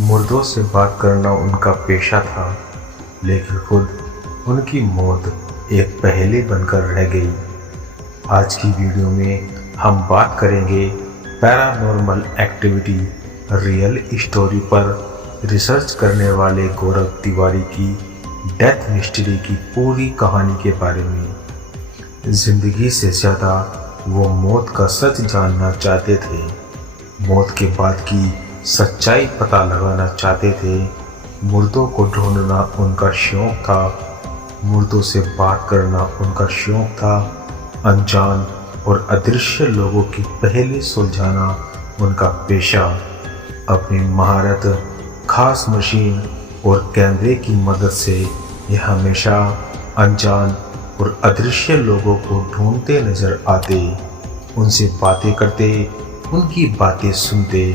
मुर्दों से बात करना उनका पेशा था, लेकिन खुद उनकी मौत एक पहेली बनकर रह गई। आज की वीडियो में हम बात करेंगे पैरानॉर्मल एक्टिविटी रियल स्टोरी पर रिसर्च करने वाले गौरव तिवारी की डेथ मिस्ट्री की पूरी कहानी के बारे में। जिंदगी से ज़्यादा वो मौत का सच जानना चाहते थे, मौत के बाद की सच्चाई पता लगाना चाहते थे। मुर्दों को ढूंढना उनका शौक था, मुर्दों से बात करना उनका शौक था, अनजान और अदृश्य लोगों की पहेली सुलझाना उनका पेशा। अपनी महारत, खास मशीन और कैमरे की मदद से ये हमेशा अनजान और अदृश्य लोगों को ढूंढते नजर आते, उनसे बातें करते, उनकी बातें सुनते।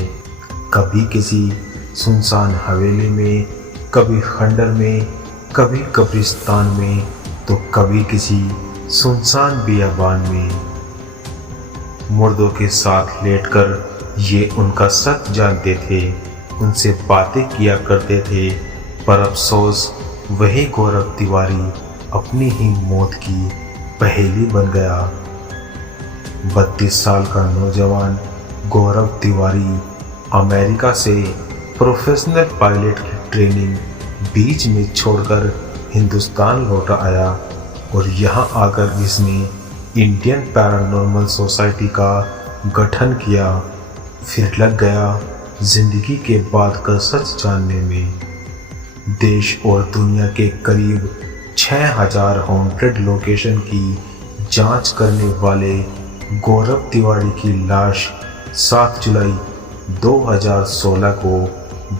कभी किसी सुनसान हवेली में, कभी खंडर में, कभी कब्रिस्तान में, तो कभी किसी सुनसान बियाबान में। मुर्दों के साथ लेटकर ये उनका सच जानते थे, उनसे बातें किया करते थे। पर अफसोस वही गौरव तिवारी अपनी ही मौत की पहेली बन गया। 32 साल का नौजवान गौरव तिवारी अमेरिका से प्रोफेशनल पायलट की ट्रेनिंग बीच में छोड़कर हिंदुस्तान लौट आया और यहाँ आकर इसने इंडियन पैरानॉर्मल सोसाइटी का गठन किया। फिर लग गया जिंदगी के बाद का सच जानने में। देश और दुनिया के करीब 6000 हॉन्टेड लोकेशन की जांच करने वाले गौरव तिवारी की लाश 7 जुलाई 2016 को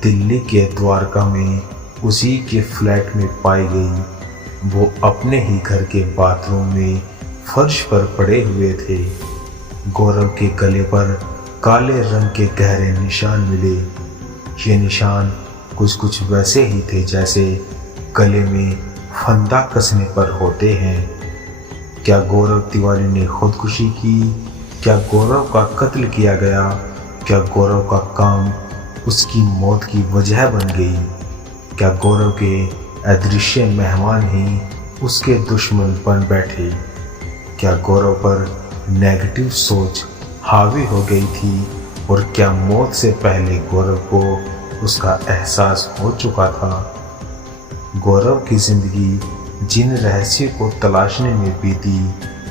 दिल्ली के द्वारका में उसी के फ्लैट में पाई गई। वो अपने ही घर के बाथरूम में फर्श पर पड़े हुए थे। गौरव के गले पर काले रंग के गहरे निशान मिले। ये निशान कुछ वैसे ही थे जैसे गले में फंदा कसने पर होते हैं। क्या गौरव तिवारी ने खुदकुशी की? क्या गौरव का कत्ल किया गया? क्या गौरव का काम उसकी मौत की वजह बन गई? क्या गौरव के अदृश्य मेहमान ही उसके दुश्मन बन बैठे? क्या गौरव पर नेगेटिव सोच हावी हो गई थी? और क्या मौत से पहले गौरव को उसका एहसास हो चुका था? गौरव की जिंदगी जिन रहस्य को तलाशने में बीती,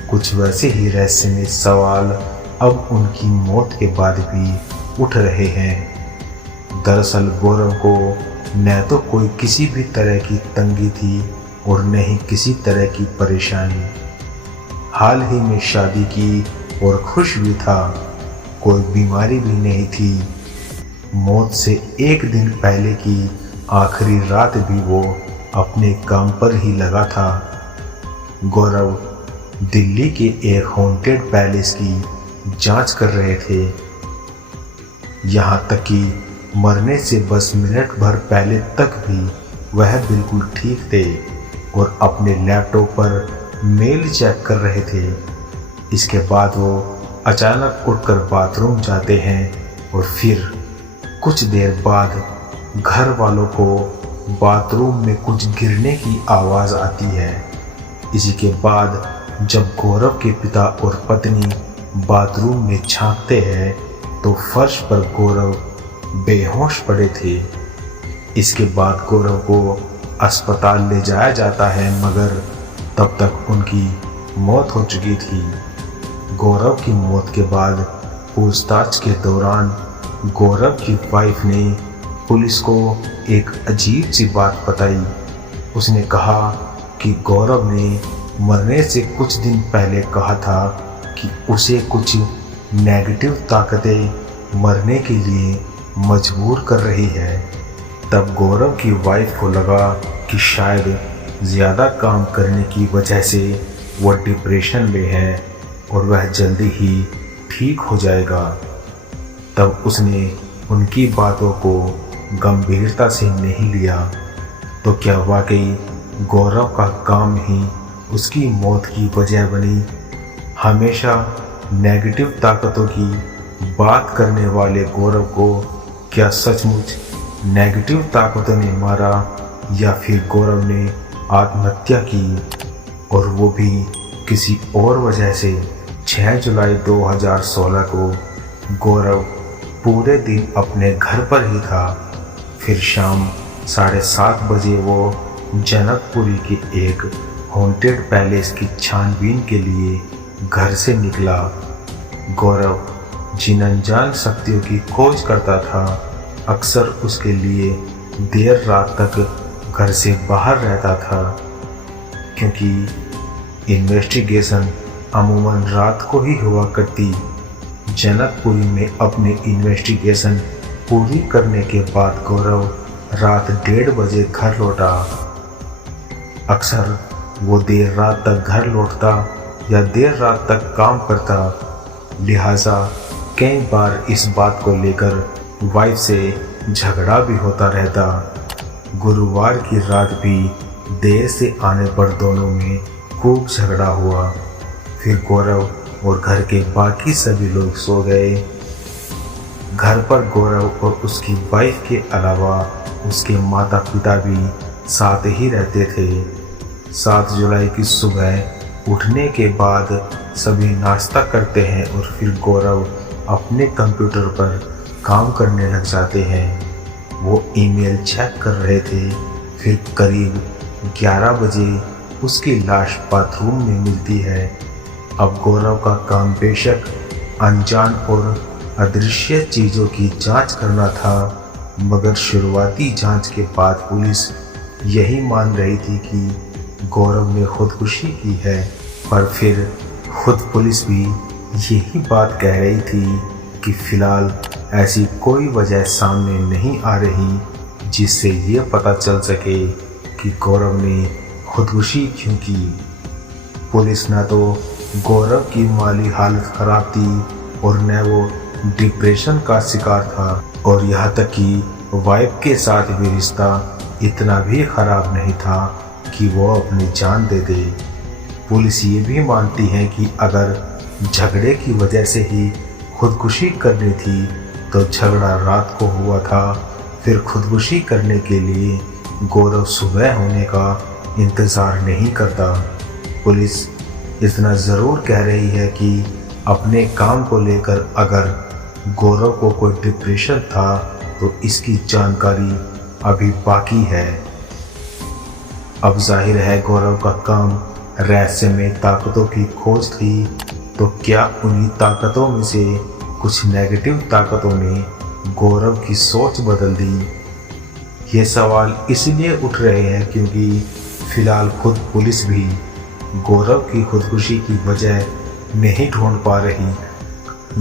कुछ वैसे ही रहस्यमय सवाल अब उनकी मौत के बाद भी उठ रहे हैं। दरअसल गौरव को न तो कोई किसी भी तरह की तंगी थी और न ही किसी तरह की परेशानी। हाल ही में शादी की और खुश भी था, कोई बीमारी भी नहीं थी। मौत से एक दिन पहले की आखिरी रात भी वो अपने काम पर ही लगा था। गौरव दिल्ली के एक हॉन्टेड पैलेस की जांच कर रहे थे। यहाँ तक कि मरने से बस मिनट भर पहले तक भी वह बिल्कुल ठीक थे और अपने लैपटॉप पर मेल चेक कर रहे थे। इसके बाद वो अचानक उठकर बाथरूम जाते हैं और फिर कुछ देर बाद घर वालों को बाथरूम में कुछ गिरने की आवाज़ आती है। इसी के बाद जब गौरव के पिता और पत्नी बाथरूम में झांकते हैं तो फर्श पर गौरव बेहोश पड़े थे। इसके बाद गौरव को अस्पताल ले जाया जाता है, मगर तब तक उनकी मौत हो चुकी थी। गौरव की मौत के बाद पूछताछ के दौरान गौरव की वाइफ ने पुलिस को एक अजीब सी बात बताई। उसने कहा कि गौरव ने मरने से कुछ दिन पहले कहा था कि उसे कुछ नेगेटिव ताकतें मरने के लिए मजबूर कर रही है। तब गौरव की वाइफ को लगा कि शायद ज़्यादा काम करने की वजह से वह डिप्रेशन में है और वह जल्दी ही ठीक हो जाएगा। तब उसने उनकी बातों को गंभीरता से नहीं लिया। तो क्या वाकई गौरव का काम ही उसकी मौत की वजह बनी? हमेशा नेगेटिव ताकतों की बात करने वाले गौरव को क्या सचमुच नेगेटिव ताकतों ने मारा या फिर गौरव ने आत्महत्या की, और वो भी किसी और वजह से। 6 जुलाई 2016 को गौरव पूरे दिन अपने घर पर ही था। फिर शाम 7:30 बजे वो जनकपुरी के एक हॉन्टेड पैलेस की छानबीन के लिए घर से निकला। गौरव जिन अनजान शक्तियों की खोज करता था, अक्सर उसके लिए देर रात तक घर से बाहर रहता था, क्योंकि इन्वेस्टिगेशन अमूमन रात को ही हुआ करती। जनकपुरी में अपनी इन्वेस्टिगेशन पूरी करने के बाद गौरव रात 1:30 बजे घर लौटा। अक्सर वो देर रात तक घर लौटता या देर रात तक काम करता, लिहाजा कई बार इस बात को लेकर वाइफ से झगड़ा भी होता रहता। गुरुवार की रात भी देर से आने पर दोनों में खूब झगड़ा हुआ। फिर गौरव और घर के बाकी सभी लोग सो गए। घर पर गौरव और उसकी वाइफ के अलावा उसके माता पिता भी साथ ही रहते थे। 7 जुलाई की सुबह उठने के बाद सभी नाश्ता करते हैं और फिर गौरव अपने कंप्यूटर पर काम करने लग जाते हैं। वो ईमेल चेक कर रहे थे। फिर करीब 11 बजे उसकी लाश बाथरूम में मिलती है। अब गौरव का काम बेशक अनजान और अदृश्य चीज़ों की जांच करना था, मगर शुरुआती जांच के बाद पुलिस यही मान रही थी कि गौरव ने खुदकुशी की है। पर फिर खुद पुलिस भी यही बात कह रही थी कि फिलहाल ऐसी कोई वजह सामने नहीं आ रही जिससे ये पता चल सके कि गौरव ने खुदकुशी क्यों की। पुलिस न तो गौरव की माली हालत खराब थी और न वो डिप्रेशन का शिकार था, और यहाँ तक कि वाइफ के साथ भी रिश्ता इतना भी खराब नहीं था कि वो अपनी जान दे दे। पुलिस ये भी मानती है कि अगर झगड़े की वजह से ही खुदकुशी करनी थी तो झगड़ा रात को हुआ था। फिर खुदकुशी करने के लिए गौरव सुबह होने का इंतज़ार नहीं करता। पुलिस इतना ज़रूर कह रही है कि अपने काम को लेकर अगर गौरव को कोई डिप्रेशन था तो इसकी जानकारी अभी बाकी है। अब जाहिर है गौरव का काम रहस्यमय ताकतों की खोज थी, तो क्या उन्हीं ताकतों में से कुछ नेगेटिव ताकतों ने गौरव की सोच बदल दी? ये सवाल इसलिए उठ रहे हैं क्योंकि फिलहाल खुद पुलिस भी गौरव की खुदकुशी की वजह नहीं ढूंढ पा रही।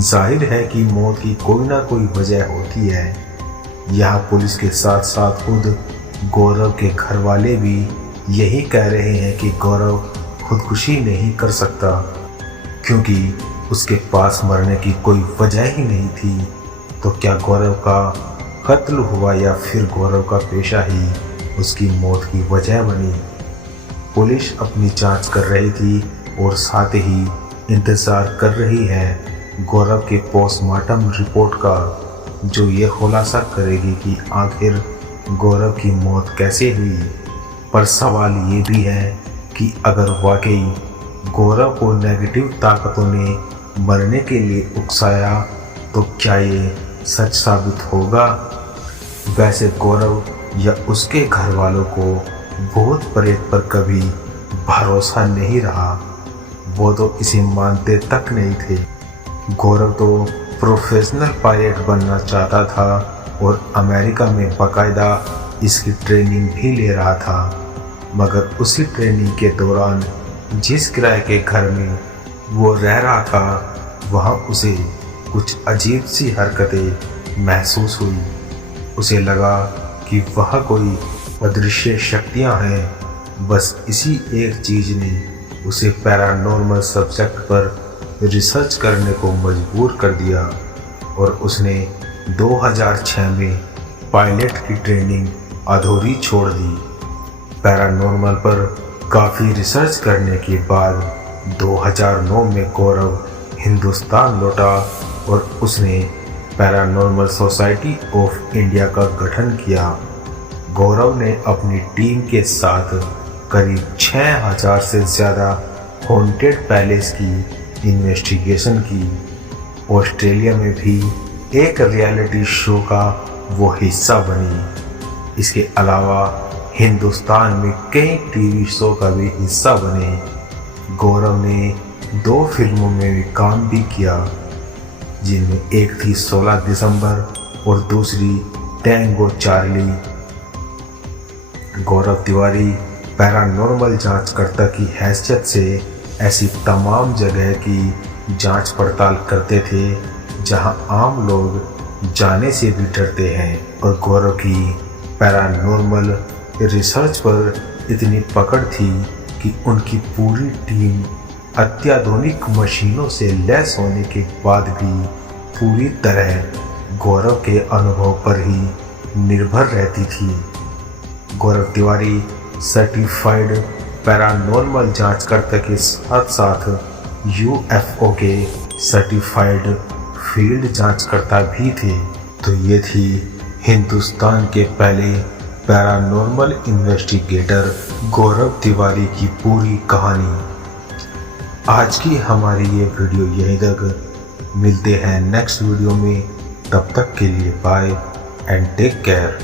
जाहिर है कि मौत की कोई ना कोई वजह होती है। यहाँ पुलिस के साथ साथ खुद गौरव के घर वाले भी यही कह रहे हैं कि गौरव खुदकुशी नहीं कर सकता, क्योंकि उसके पास मरने की कोई वजह ही नहीं थी। तो क्या गौरव का कत्ल हुआ या फिर गौरव का पेशा ही उसकी मौत की वजह बनी? पुलिस अपनी जांच कर रही थी और साथ ही इंतज़ार कर रही है गौरव के पोस्टमार्टम रिपोर्ट का, जो ये खुलासा करेगी कि आखिर गौरव की मौत कैसे हुई। पर सवाल ये भी है कि अगर वाकई गौरव को नेगेटिव ताकतों ने मरने के लिए उकसाया तो क्या ये सच साबित होगा? वैसे गौरव या उसके घर वालों को भूत प्रेत पर कभी भरोसा नहीं रहा। वो तो इसे मानते तक नहीं थे। गौरव तो प्रोफेशनल पायलट बनना चाहता था और अमेरिका में बाकायदा इसकी ट्रेनिंग भी ले रहा था, मगर उसी ट्रेनिंग के दौरान जिस किराए के घर में वो रह रहा था वहाँ उसे कुछ अजीब सी हरकतें महसूस हुई। उसे लगा कि वह कोई अदृश्य शक्तियाँ हैं। बस इसी एक चीज़ ने उसे पैरानॉर्मल सब्जेक्ट पर रिसर्च करने को मजबूर कर दिया और उसने 2006 में पायलट की ट्रेनिंग अधूरी छोड़ दी। पैरानॉर्मल पर काफ़ी रिसर्च करने के बाद 2009 में गौरव हिंदुस्तान लौटा और उसने पैरानॉर्मल सोसाइटी ऑफ इंडिया का गठन किया। गौरव ने अपनी टीम के साथ करीब 6000 से ज़्यादा हॉन्टेड पैलेस की इन्वेस्टिगेशन की। ऑस्ट्रेलिया में भी एक रियलिटी शो का वो हिस्सा बनी। इसके अलावा हिंदुस्तान में कई टीवी शो का भी हिस्सा बने। गौरव ने 2 फिल्मों में भी काम भी किया, जिनमें एक थी 16 दिसंबर और दूसरी टैंगो चार्ली। गौरव तिवारी पैरानॉर्मल जांचकर्ता की हैसियत से ऐसी तमाम जगह की जांच पड़ताल करते थे जहां आम लोग जाने से भी डरते हैं। और गौरव की पैरानॉर्मल रिसर्च पर इतनी पकड़ थी कि उनकी पूरी टीम अत्याधुनिक मशीनों से लैस होने के बाद भी पूरी तरह गौरव के अनुभव पर ही निर्भर रहती थी। गौरव तिवारी सर्टिफाइड पैरानॉर्मल जांचकर्ता के साथ साथ UFO के सर्टिफाइड फील्ड जांचकर्ता भी थे। तो ये थी हिंदुस्तान के पहले पैरानॉर्मल इन्वेस्टिगेटर गौरव तिवारी की पूरी कहानी। आज की हमारी ये वीडियो यहीं तक। मिलते हैं नेक्स्ट वीडियो में, तब तक के लिए बाय एंड टेक केयर।